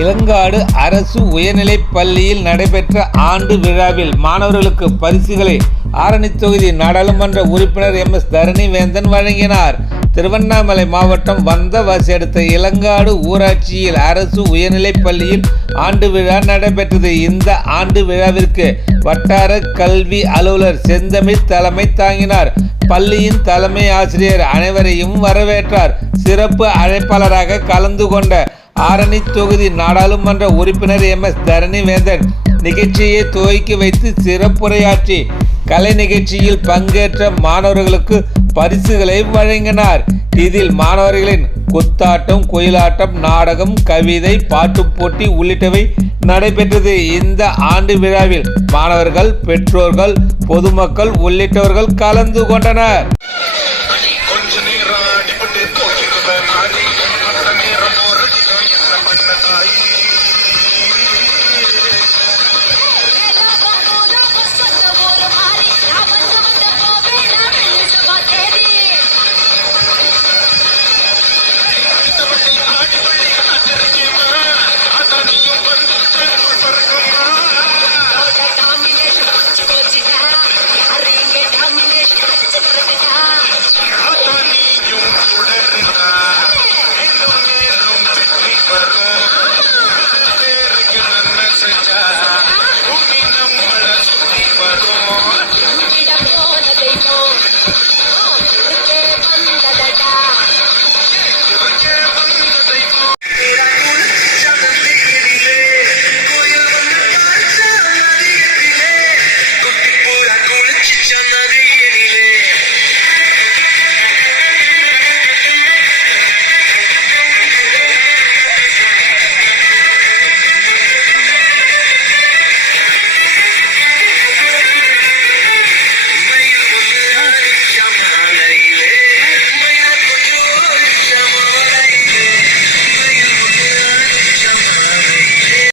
இளங்காடு அரசு உயர்நிலைப் பள்ளியில் நடைபெற்ற ஆண்டு விழாவில் மாணவர்களுக்கு பரிசுகளை ஆரணி தொகுதி நாடாளுமன்ற உறுப்பினர் MS தரணிவேந்தன் வழங்கினார். திருவண்ணாமலை மாவட்டம் வந்தவாசி அடுத்த இளங்காடு ஊராட்சியில் அரசு உயர்நிலைப் பள்ளியில் ஆண்டு விழா நடைபெற்றது. இந்த ஆண்டு விழாவிற்கு வட்டார கல்வி அலுவலர் செந்தமிழ் தலைமை தாங்கினார். பள்ளியின் தலைமை ஆசிரியர் அனைவரையும் வரவேற்றார். சிறப்பு அழைப்பாளராக கலந்து கொண்ட ஆரணி தொகுதி நாடாளுமன்ற உறுப்பினர் MS தரணிவேந்தன் நிகழ்ச்சியை துவக்கி வைத்து சிறப்புரையாற்றி கலை நிகழ்ச்சியில் பங்கேற்ற மாணவர்களுக்கு பரிசுகளை வழங்கினார். இதில் மாணவர்களின் குத்தாட்டம், குயிலாட்டம், நாடகம், கவிதை, பாட்டு போட்டி உள்ளிட்டவை நடைபெற்றது. இந்த ஆண்டு விழாவில் மாணவர்கள், பெற்றோர்கள், பொதுமக்கள் உள்ளிட்டவர்கள் கலந்து கொண்டனர்.